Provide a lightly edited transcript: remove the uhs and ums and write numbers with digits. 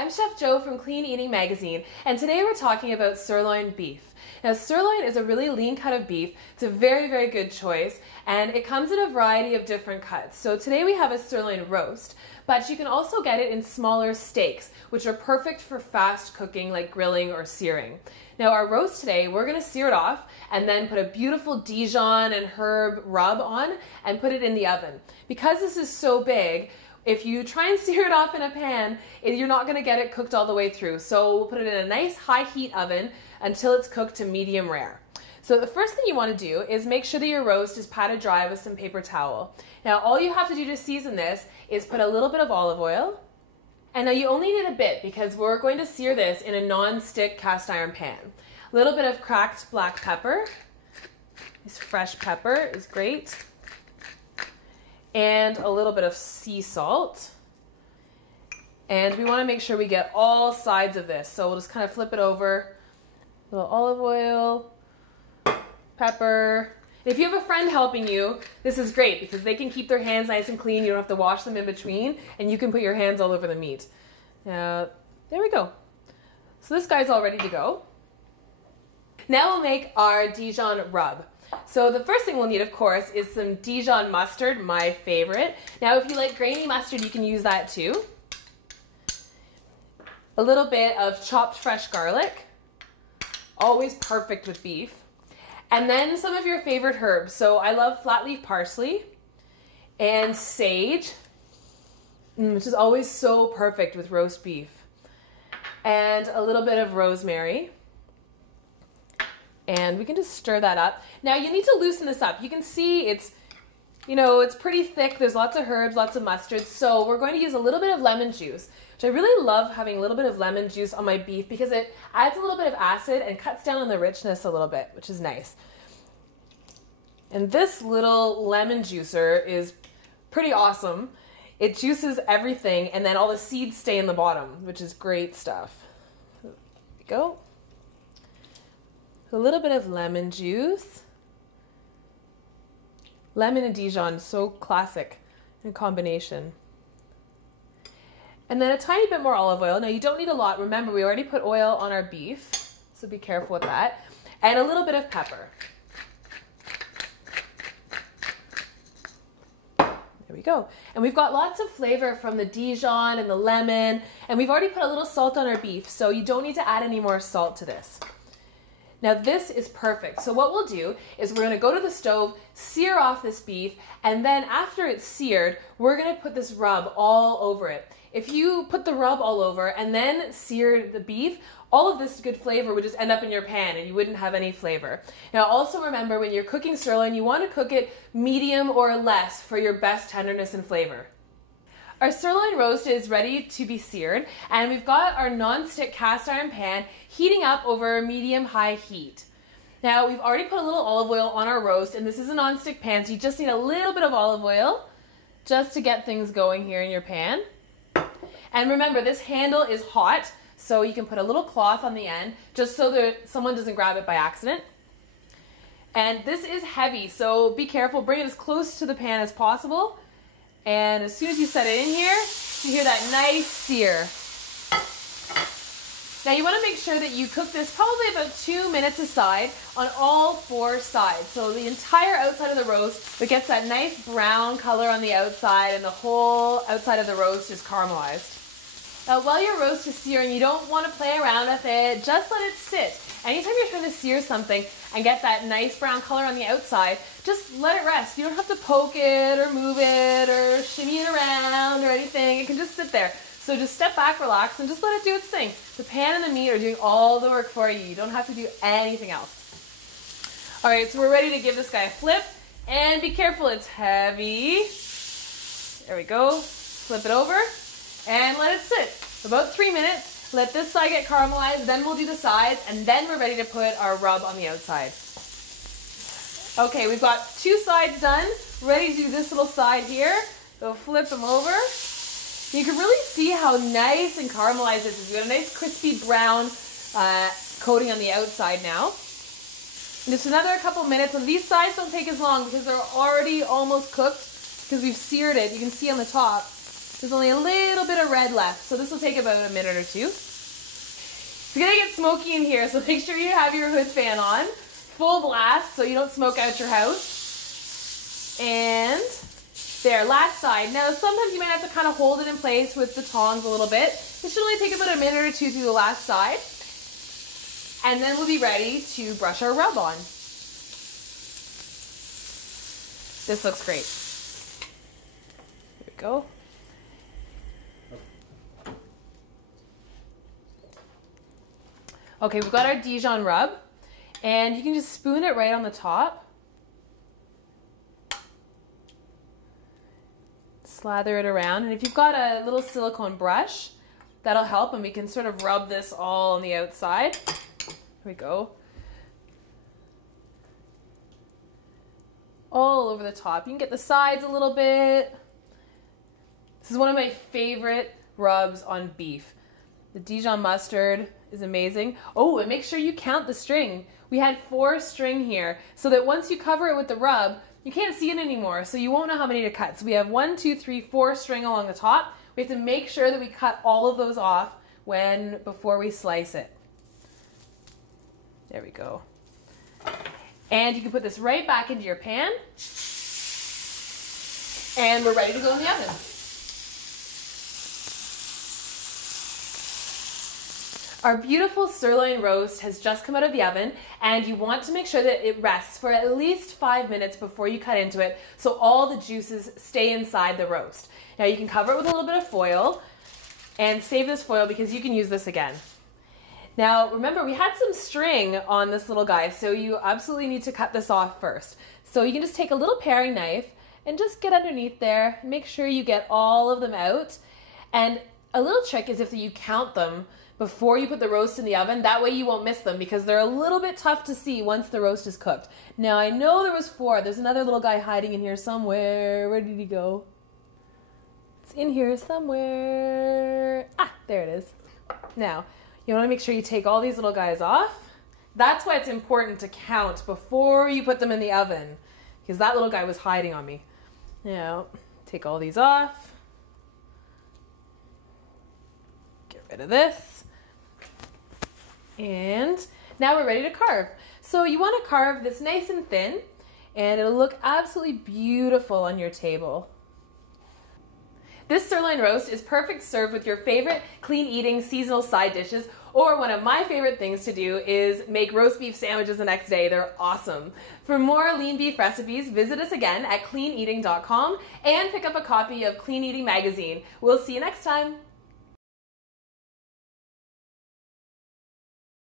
I'm Chef Jo from Clean Eating Magazine, and today we're talking about sirloin beef. Now, sirloin is a really lean cut of beef. It's a very, very good choice, and it comes in a variety of different cuts. So today we have a sirloin roast, but you can also get it in smaller steaks, which are perfect for fast cooking like grilling or searing. Now, our roast today, we're gonna sear it off and then put a beautiful Dijon and herb rub on and put it in the oven. Because this is so big, if you try and sear it off in a pan, you're not going to get it cooked all the way through. So we'll put it in a nice high heat oven until it's cooked to medium rare. So the first thing you want to do is make sure that your roast is patted dry with some paper towel. Now all you have to do to season this is put a little bit of olive oil. And now you only need a bit because we're going to sear this in a non-stick cast iron pan. A little bit of cracked black pepper. This fresh pepper is great. And a little bit of sea salt. And we want to make sure we get all sides of this. So we'll just kind of flip it over. A little olive oil, pepper. If you have a friend helping you, this is great because they can keep their hands nice and clean. You don't have to wash them in between, and you can put your hands all over the meat. Now, there we go. So this guy's all ready to go. Now we'll make our Dijon rub. So the first thing we'll need, of course, is some Dijon mustard, my favorite. Now, if you like grainy mustard, you can use that too. A little bit of chopped fresh garlic, always perfect with beef. And then some of your favorite herbs. So I love flat leaf parsley and sage, which is always so perfect with roast beef. And a little bit of rosemary. And we can just stir that up. Now you need to loosen this up. You can see it's, it's pretty thick. There's lots of herbs, lots of mustard. So we're going to use a little bit of lemon juice, which I really love having a little bit of lemon juice on my beef because it adds a little bit of acid and cuts down on the richness a little bit, which is nice. And this little lemon juicer is pretty awesome. It juices everything and then all the seeds stay in the bottom, which is great stuff. There we go. A little bit of lemon juice. Lemon and Dijon, so classic in combination. And then a tiny bit more olive oil. Now you don't need a lot. Remember, we already put oil on our beef, so be careful with that. And a little bit of pepper. There we go. And we've got lots of flavor from the Dijon and the lemon. And we've already put a little salt on our beef, so you don't need to add any more salt to this. Now this is perfect. So what we'll do is we're going to go to the stove, sear off this beef, and then after it's seared, we're going to put this rub all over it. If you put the rub all over and then sear the beef, all of this good flavor would just end up in your pan and you wouldn't have any flavor. Now also remember, when you're cooking sirloin, you want to cook it medium or less for your best tenderness and flavor. Our sirloin roast is ready to be seared, and we've got our non-stick cast iron pan heating up over medium-high heat. Now, we've already put a little olive oil on our roast, and this is a non-stick pan, so you just need a little bit of olive oil just to get things going here in your pan. And remember, this handle is hot, so you can put a little cloth on the end just so that someone doesn't grab it by accident. And this is heavy, so be careful. Bring it as close to the pan as possible. And as soon as you set it in here, you hear that nice sear. Now you want to make sure that you cook this probably about 2 minutes aside on all 4 sides. So the entire outside of the roast, it gets that nice brown color on the outside and the whole outside of the roast is caramelized. Now while your roast is searing, you don't want to play around with it, just let it sit. Anytime you're trying to sear something and get that nice brown color on the outside, just let it rest. You don't have to poke it or move it or shimmy it around or anything. It can just sit there. So just step back, relax, and just let it do its thing. The pan and the meat are doing all the work for you. You don't have to do anything else. All right, so we're ready to give this guy a flip. And be careful, it's heavy. There we go. Flip it over and let it sit. About 3 minutes. Let this side get caramelized, then we'll do the sides, and then we're ready to put our rub on the outside. Okay, we've got 2 sides done. Ready to do this little side here. So flip them over. You can really see how nice and caramelized this is. We've got a nice crispy brown coating on the outside now. And just another couple minutes, and these sides don't take as long because they're already almost cooked because we've seared it. You can see on the top There's only a little bit of red left, so this will take about a minute or two. It's gonna get smoky in here, so make sure you have your hood fan on, full blast, so you don't smoke out your house. And there, last side. Now, sometimes you might have to kind of hold it in place with the tongs a little bit. It should only take about a minute or two to do the last side. And then we'll be ready to brush our rub on. This looks great. Here we go. Okay, we've got our Dijon rub, and you can just spoon it right on the top. Slather it around, and if you've got a little silicone brush, that'll help, and we can sort of rub this all on the outside. Here we go. All over the top. You can get the sides a little bit. This is one of my favorite rubs on beef. The Dijon mustard is amazing. Oh, and make sure you count the string. We had 4 string here, so that once you cover it with the rub, you can't see it anymore, so you won't know how many to cut. So we have 1, 2, 3, 4 string along the top. We have to make sure that we cut all of those off before we slice it. There we go. And you can put this right back into your pan. And we're ready to go in the oven. Our beautiful sirloin roast has just come out of the oven, and you want to make sure that it rests for at least 5 minutes before you cut into it, so all the juices stay inside the roast. Now you can cover it with a little bit of foil, and save this foil because you can use this again. Now remember, we had some string on this little guy, so you absolutely need to cut this off first. So you can just take a little paring knife and just get underneath there, make sure you get all of them out. And a little trick is if you count them before you put the roast in the oven. That way you won't miss them because they're a little bit tough to see once the roast is cooked. Now I know there was 4. There's another little guy hiding in here somewhere. Where did he go? It's in here somewhere. Ah, there it is. Now, you want to make sure you take all these little guys off. That's why it's important to count before you put them in the oven, because that little guy was hiding on me. Now, take all these off. Get rid of this. And now we're ready to carve. So you want to carve this nice and thin, and it'll look absolutely beautiful on your table. This sirloin roast is perfect served with your favorite clean eating seasonal side dishes, or one of my favorite things to do is make roast beef sandwiches the next day. They're awesome. For more lean beef recipes, visit us again at cleaneating.com and pick up a copy of Clean Eating magazine. We'll see you next time.